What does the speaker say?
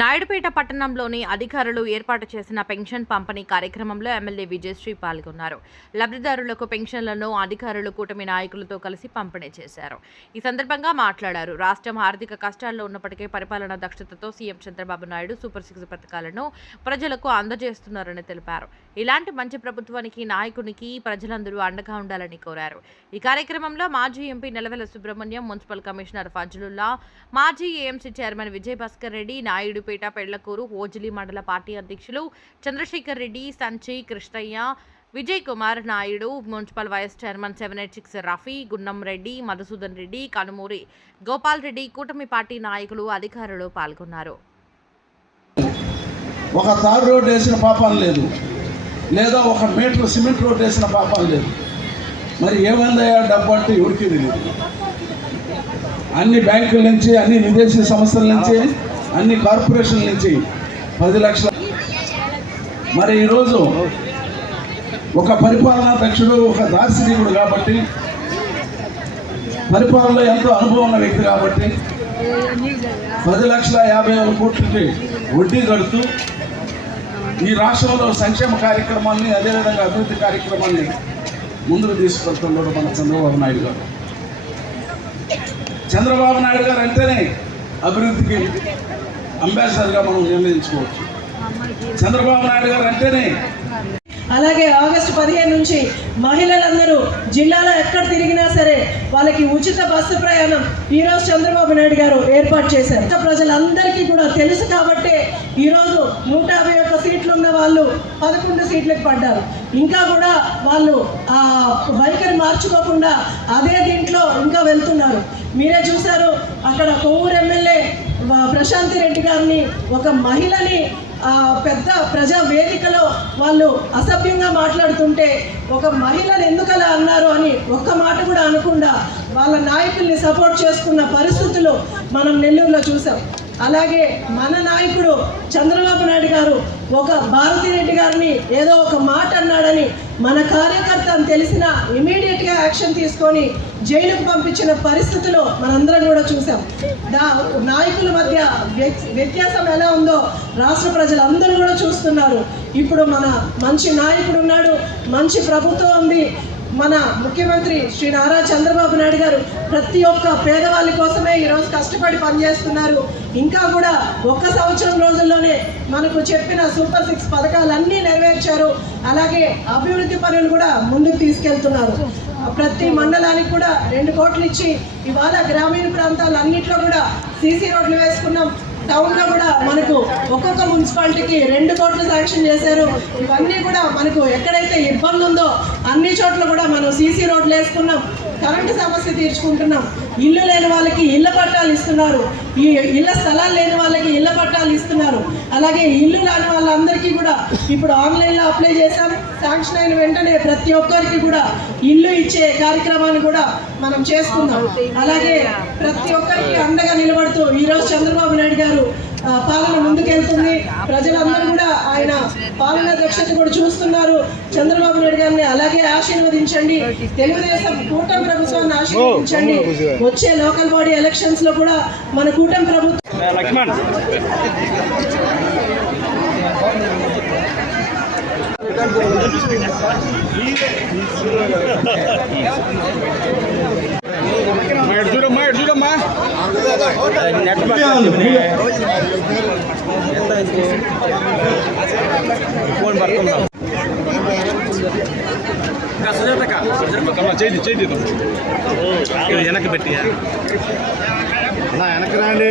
నాయుడుపేట పట్టణంలోని అధికారులు ఏర్పాటు చేసిన పెన్షన్ పంపిణీ కార్యక్రమంలో ఎమ్మెల్యే విజయశ్రీ పాల్గొన్నారు. లబ్ధిదారులకు పెన్షన్లను అధికారులు కూటమి నాయకులతో కలిసి పంపిణీ చేశారు. ఈ సందర్భంగా మాట్లాడారు. రాష్ట్రం ఆర్థిక కష్టాల్లో ఉన్నప్పటికీ పరిపాలనా దక్షతతో CM Chandrababu Naidu super six పథకాలను ప్రజలకు అందజేస్తున్నారని తెలిపారు. ఇలాంటి మంచి ప్రభుత్వానికి నాయకునికి ప్రజలందరూ అండగా ఉండాలని కోరారు. ఈ కార్యక్రమంలో మాజీ MP Nelavela Subrahmanyam municipal commissioner Fazlullah మాజీ ఏఎంసీ చైర్మన్ విజయ్ భాస్కర్ రెడ్డి నాయుడుపేట పెళ్ళకూరు ఓజిలి మండల పార్టీ అధ్యక్షులు Chandrasekhar Reddy Sanjay Krishnaiah Vijay Kumar Naidu municipal vice chairman seven eight six Rafi Gunnam Reddy Madhusudan Reddy Kanumuri Gopal Reddy కూటమి పార్టీ నాయకులు అధికారులు పాల్గొన్నారు. ఒక తారు road వేసిన పాపం లేదు. లేదా ఒక మీటర్ సిమెంట్ రోడ్ వేసిన పాపం లేదు. మరి ఏమైందయ్యా? డబ్బు అంటే ఎవరికి తెలియదు అన్ని బ్యాంకుల నుంచి అన్ని విదేశీ సంస్థల నుంచి అన్ని కార్పొరేషన్ల నుంచి పది లక్షల మరి ఈరోజు ఒక పరిపాలనా దక్షుడు ఒక దార్శనికుడు కాబట్టి పరిపాలనలో ఎంతో అనుభవం ఉన్న వ్యక్తి కాబట్టి పది లక్షల యాభై ఆరు కోట్లకి వడ్డీ కడుతూ ఈ రాష్ట్రంలో సంక్షేమ కార్యక్రమాన్ని అదేవిధంగా అభివృద్ధి కార్యక్రమాన్ని ముందుకు తీసుకెళ్తున్నాడు మన చంద్రబాబు నాయుడు గారు. చంద్రబాబు నాయుడు గారు అంటేనే అభివృద్ధికి అంబాసిడర్గా మనం నిర్ణయించుకోవచ్చు. చంద్రబాబు నాయుడు గారు అంటేనే అలాగే ఆగస్టు పదిహేను నుంచి మహిళలందరూ జిల్లాలో ఎక్కడ తిరిగినా సరే వాళ్ళకి ఉచిత బస్సు ప్రయాణం ఈరోజు చంద్రబాబు నాయుడు గారు ఏర్పాటు చేశారు. ప్రజలందరికీ కూడా తెలుసు కాబట్టి ఈరోజు నూట యాభై ఒక్క సీట్లు ఉన్న వాళ్ళు పదకొండు సీట్లకు పడ్డారు. ఇంకా కూడా వాళ్ళు ఆ వైఖరి మార్చుకోకుండా అదే దీంట్లో ఇంకా వెళ్తున్నారు. మీరే చూశారు అక్కడ కొవ్వూరు ఎమ్మెల్యే ప్రశాంతి రెడ్డి గారిని ఒక మహిళని పెద్ద ప్రజా వేదికలో వాళ్ళు అసభ్యంగా మాట్లాడుతుంటే ఒక మహిళను ఎందుకలా అన్నారు అని ఒక్క మాట కూడా అనకుండా వాళ్ళ నాయకుల్ని సపోర్ట్ చేసుకున్న పరిస్థితులు మనం నెల్లూరులో చూసాం. అలాగే మన నాయకుడు చంద్రబాబు నాయుడు గారు ఒక భారతిరెడ్డి గారిని ఏదో ఒక మాట అన్నాడని మన కార్యకర్త అని తెలిసిన ఇమీడియట్గా యాక్షన్ తీసుకొని జైలుకు పంపించిన పరిస్థితిలో మనందరం కూడా చూసాం దా నాయకుల మధ్య వ్య- వ్యత్యాసం ఎలా ఉందో రాష్ట్ర ప్రజలందరూ కూడా చూస్తున్నారు. ఇప్పుడు మన మంచి నాయకుడు ఉన్నాడు మంచి ప్రభుత్వం ఉంది మన ముఖ్యమంత్రి శ్రీ నారా చంద్రబాబు నాయుడు గారు ప్రతి ఒక్క పేదవాళ్ళ కోసమే ఈరోజు కష్టపడి పనిచేస్తున్నారు. ఇంకా కూడా ఒక్క సంవత్సరం రోజుల్లోనే మనకు చెప్పిన సూపర్ సిక్స్ పథకాలన్నీ నెరవేర్చారు. అలాగే అభివృద్ధి పనులు కూడా ముందుకు తీసుకెళ్తున్నారు. ప్రతి మండలానికి కూడా రెండు కోట్లు ఇచ్చి ఇవాళ గ్రామీణ ప్రాంతాలన్నింటిలో కూడా సీసీ రోడ్లు వేసుకున్నాం. టౌన్లో కూడా మనకు ఒక్కొక్క మున్సిపాలిటీకి రెండు కోట్లు శాంక్షన్ చేశారు. ఇవన్నీ కూడా మనకు ఎక్కడైతే ఇబ్బంది ఉందో అన్ని చోట్ల కూడా మనం సీసీ రోడ్లు వేసుకున్నాం. కరెంటు సమస్య తీర్చుకుంటున్నాం. ఇల్లు లేని వాళ్ళకి ఇళ్ళ పట్టాలు ఇస్తున్నారు. ఈ ఇళ్ళ స్థలాలు లేని వాళ్ళకి ఇళ్ళ పట్టాలు ఇస్తున్నారు. అలాగే ఇల్లు రాని వాళ్ళందరికీ కూడా ఇప్పుడు ఆన్లైన్లో అప్లై చేశాం. శాంక్షన్ అయిన వెంటనే ప్రతి ఒక్కరికి కూడా ఇల్లు ఇచ్చే కార్యక్రమాన్ని కూడా మనం చేసుకుందాం అలాగే ప్రతి ఒక్కరికి అండగా నిలబడుతూ ఈరోజు చంద్రబాబు నాయుడు గారు పాలన ముందుకెళ్తుంది. ప్రజలందరూ కూడా ఆయన పాలన దక్షత కూడా చూస్తున్నారు. చంద్రబాబు నాయుడు గారిని అలాగే ఆశీర్వదించండి. తెలుగుదేశం కూటమి ప్రభుత్వాన్ని ఆశీర్వదించండి. వచ్చే లోకల్ బాడీ ఎలక్షన్స్లో కూడా మన కూటమి ప్రభుత్వం లక్ష్మణ్. ఫోన్ పడుతుందా చేయి చేయి ఇది వెనక్కి పెట్టి వెనక్కి రండి.